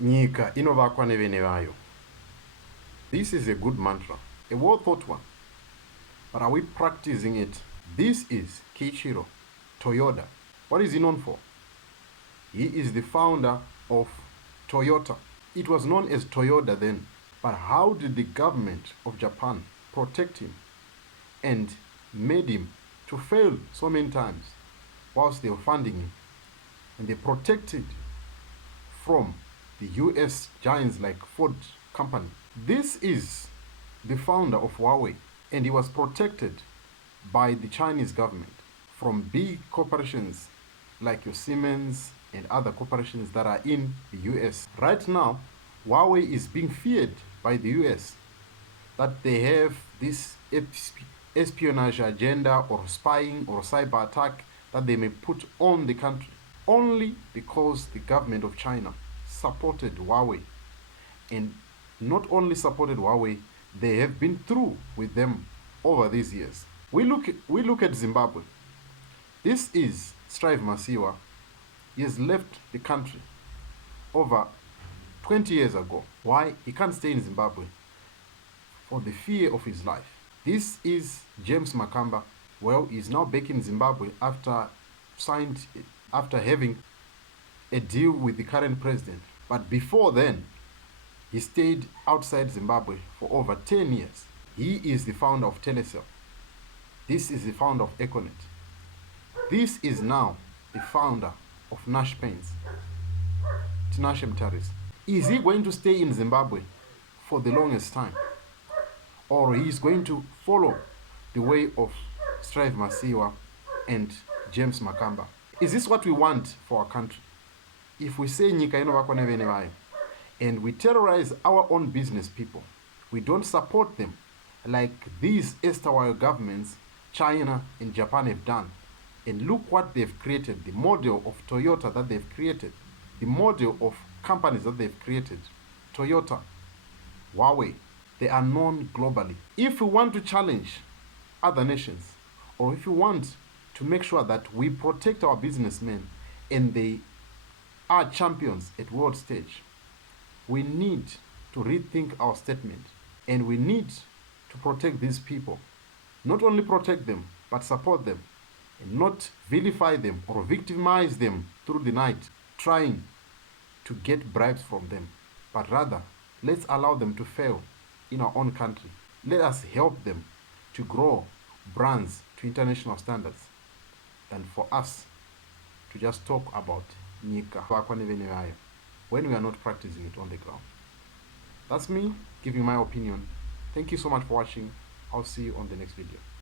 Nyika inovakwa nevene vayo. This is a good mantra, a well thought one. But are we practicing it? This is Kiichiro Toyoda. What is he known for? He is the founder of Toyota. It was known as Toyota then. But how did the government of Japan protect him and made him to fail so many times whilst they were funding him? And they protected from the US giants like Ford company. This is the founder of Huawei, and he was protected by the Chinese government from big corporations like your Siemens and other corporations that are in the US. Right now, Huawei is being feared by the US that they have this espionage agenda or spying or cyber attack that they may put on the country, only because the government of China supported Huawei. And not only supported Huawei, they have been through with them over these years. We look at Zimbabwe. This is Strive Masiyiwa. He has left the country over 20 years ago. Why? He can't stay in Zimbabwe for the fear of his life. This is James Makamba. Well, he's now back in Zimbabwe after having a deal with the current president. But before then, he stayed outside Zimbabwe for over 10 years. He is the founder of Telecel. This is the founder of Econet. This is now the founder of Nash Paints, Tinashe Mutarisi. Is he going to stay in Zimbabwe for the longest time? Or he is going to follow the way of Strive Masiyiwa and James Makamba? Is this what we want for our country? If we say nyika inovakwa nevene vayo and we terrorize our own business people, we don't support them like these erstwhile governments, China and Japan, have done. And look what they've created, the model of Toyota that they've created, the model of companies that they've created. Toyota, Huawei, they are known globally. If we want to challenge other nations, or if we want to make sure that we protect our businessmen and they are champions at world stage, we need to rethink our statement, and we need to protect these people. Not only protect them, but support them, and not vilify them or victimize them through the night, trying to get bribes from them. But rather, let's allow them to fail in our own country. Let us help them to grow brands to international standards than for us to just talk about nyika when we are not practicing it on the ground. That's me giving my opinion. Thank you so much for watching. I'll see you on the next video.